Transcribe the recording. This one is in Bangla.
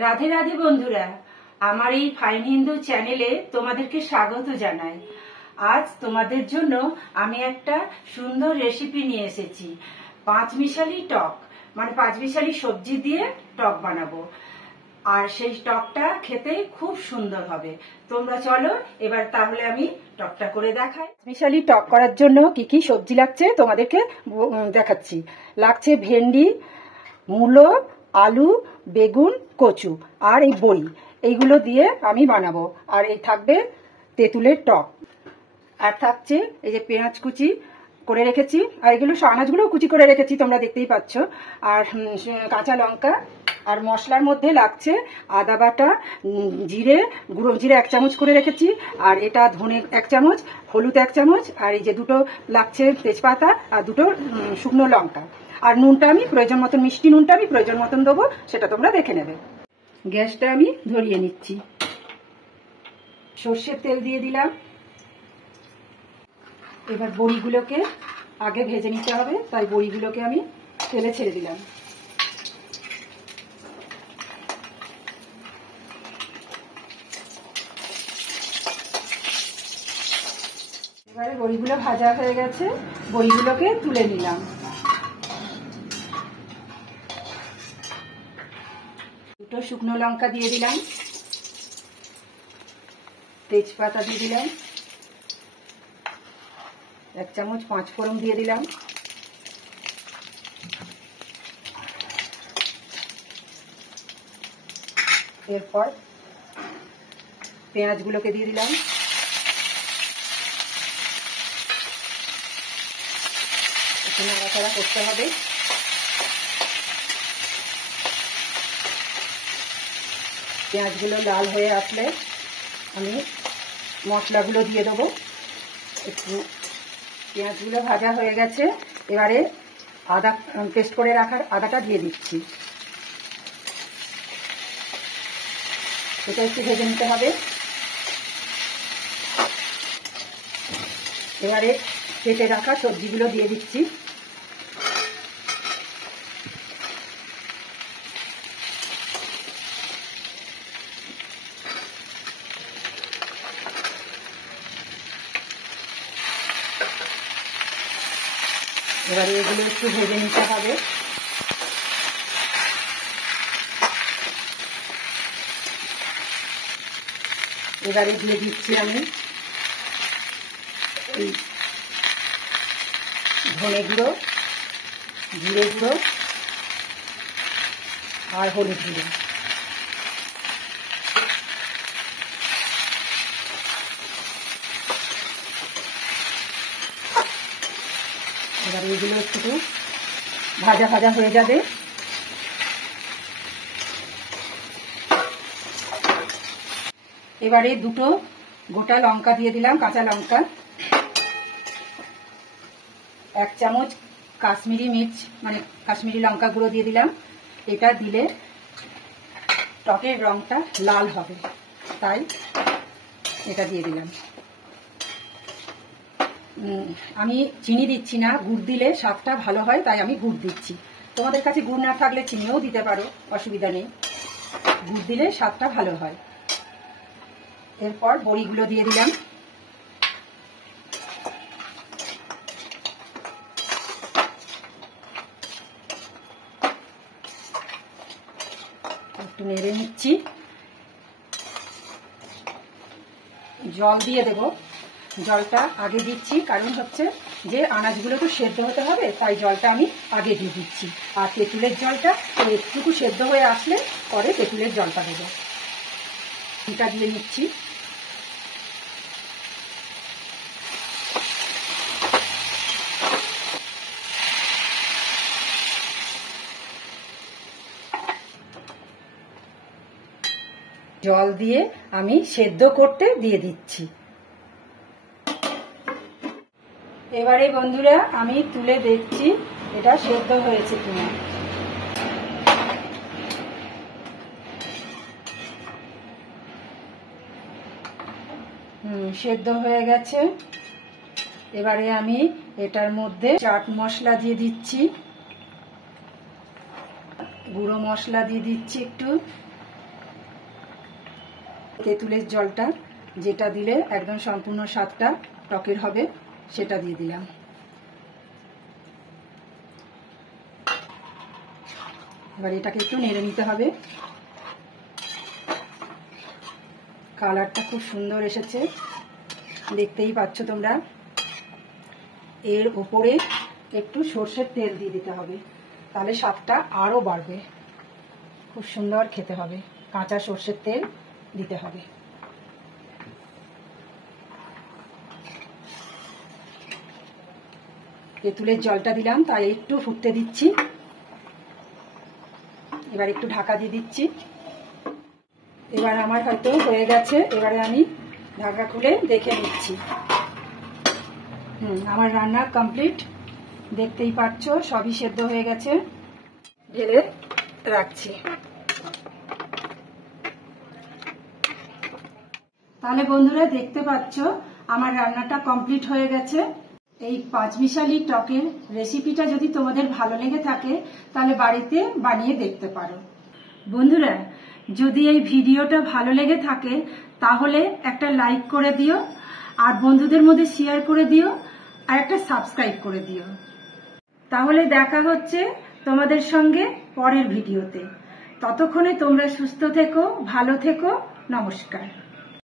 রাধে রাধে বন্ধুরা, আমার এই ফাইন হিন্দু চ্যানেলে তোমাদেরকে স্বাগত জানাই। আজ তোমাদের জন্য আমি একটা সুন্দর রেসিপি নিয়ে এসেছি। পাঁচমিশালি টক, মানে পাঁচমিশালি সবজি দিয়ে টক বানাবো, আর সেই টকটা খেতে খুব সুন্দর হবে। তোমরা চলো এবার তাহলে আমি টকটা করে দেখাই। পাঁচমিশালি টক করার জন্য কি কি সবজি লাগছে তোমাদেরকে দেখাচ্ছি। লাগছে ভেন্ডি, মূলো, আলু, বেগুন, কচু আর এই বড়ি, এইগুলো দিয়ে আমি বানাবো। আর এই থাকবে তেঁতুলের টক, আর থাকছে এই যে পেঁয়াজ কুচি করে রেখেছি, আর এগুলো আনাজগুলো কুচি করে রেখেছি, তোমরা দেখতেই পাচ্ছ। আর কাঁচা লঙ্কা, আর মশলার মধ্যে লাগছে আদা বাটা, জিরে, গুঁড়ো জিরে 1 চামচ করে রেখেছি, আর এটা ধনে 1 চামচ, হলুদ 1 চামচ, আর এই যে দুটো লাগছে তেজপাতা আর দুটো শুকনো লঙ্কা। আর নুনটা আমি প্রয়োজন মতন, মিষ্টি নুনটা আমি প্রয়োজন মতন দেবো, সেটা তোমরা দেখে নেবে। গ্যাসটা আমি ধরিয়ে নিচ্ছি। সর্ষের তেল দিয়ে দিলাম। এবার বড়িগুলোকে আগে ভেজে নিতে হবে, তাই বড়িগুলোকে আমি তেলে ছেড়ে দিলাম। এবারে বড়িগুলো ভাজা হয়ে গেছে, বড়িগুলোকে তুলে নিলাম। দুটো শুকনো লঙ্কা দিয়ে দিলাম, তেজপাতা দিয়ে দিলাম, 1 চামচ 5 ফোড়ন দিয়ে দিলাম, এরপর পেঁয়াজগুলোকে দিয়ে দিলাম, একটু নাড়াচাড়া করতে হবে। পেঁয়াজগুলো লাল হয়ে আসলে আমি মশলাগুলো দিয়ে দেবো। একটু পেঁয়াজগুলো ভাজা হয়ে গেছে, এবারে আদা পেস্ট করে রাখার আদাটা দিয়ে দিচ্ছি। সেটা একটু ভেজে নিতে হবে। এবারে কেটে রাখা সবজিগুলো দিয়ে দিচ্ছি। এবারে এগুলো একটু ভেজে নিতে হবে। এবারে দিয়ে দিচ্ছি আমি এই ধনে গুঁড়ো, জিরে গুঁড়ো আর হলুদ গুঁড়ো। এবারে এগুলো একটু ভাজা ভাজা হয়ে যাবে। এবারে দুটো গোটা লঙ্কা দিয়ে দিলাম, কাঁচা লঙ্কা, 1 চামচ কাশ্মীরি মির্চ মানে কাশ্মীরি লঙ্কা গুঁড়ো দিয়ে দিলাম। এটা দিলে টকের রংটা লাল হবে, তাই এটা দিয়ে দিলাম। আমি চিনি দিচ্ছি না, গুড় দিলে স্বাদটা ভালো হয়, তাই আমি গুড় দিচ্ছি। তোমাদের কাছে গুড় না থাকলে চিনিও দিতে পারো, অসুবিধা নেই। গুড় দিলে স্বাদটা ভালো হয়। এরপর বড়িগুলো দিয়ে দিলাম। একটু নেড়ে নিচ্ছি। জল দিয়ে দেব। জলটা আগে দিচ্ছি, কারণ হচ্ছে যে আনাজগুলো তো সেদ্ধ হতে হবে, তাই জলটা আমি আগে দিয়ে দিচ্ছি। আর তেঁতুলের জলটা একটুকু সেদ্ধ হয়ে আসলে পরে তেঁতুলের জলটা দেবো। এটা দিয়ে নিচ্ছি। জল দিয়ে আমি সেদ্ধ করতে দিয়ে দিচ্ছি। এবারে বন্ধুরা আমি তুলে দেখছি এটা সেদ্ধ হয়েছে কিনা। সেদ্ধ হয়ে গেছে। এবারে আমি এটার মধ্যে চাট মশলা দিয়ে দিচ্ছি, গুঁড়ো মশলা দিয়ে দিচ্ছি একটু, তেঁতুলের জলটা, যেটা দিলে একদম সম্পূর্ণ স্বাদটা টকের হবে, সেটা দিয়ে দিলাম। এবার এটাকে একটু নেড়ে নিতে হবে। কালারটা খুব সুন্দর এসেছে, দেখতেই পাচ্ছ তোমরা। এর উপরে একটু সর্ষের তেল দিয়ে দিতে হবে, তাহলে স্বাদটা আরও বাড়বে, খুব সুন্দর খেতে হবে। কাঁচা সর্ষের তেল দিতে হবে। তেঁতুলের জলটা দিলাম, তাই একটু ফুটতে দিচ্ছি। এবার একটু ঢাকা দিয়ে দিচ্ছি। এবার আমার হয়তো হয়ে গেছে, এবারে আমি ঢাকা খুলে দেখে নিচ্ছি। আমার রান্না কমপ্লিট, দেখতেই পাচ্ছ সবই সেদ্ধ হয়ে গেছে। ঢেলে রাখছি। তাহলে বন্ধুরা দেখতে পাচ্ছ আমার রান্নাটা কমপ্লিট হয়ে গেছে। এই পাঁচমিশালি টকের রেসিপিটা যদি তোমাদের ভালো লেগে থাকে তাহলে বাড়িতে বানিয়ে দেখতে পারো। বন্ধুরা, যদি এই ভিডিওটা ভালো লেগে থাকে তাহলে একটা লাইক করে দিও, আর বন্ধুদের মধ্যে শেয়ার করে দিও, আর একটা সাবস্ক্রাইব করে দিও। তাহলে দেখা হচ্ছে তোমাদের সঙ্গে পরের ভিডিওতে। ততক্ষণে তোমরা সুস্থ থেকো, ভালো থেকো। নমস্কার।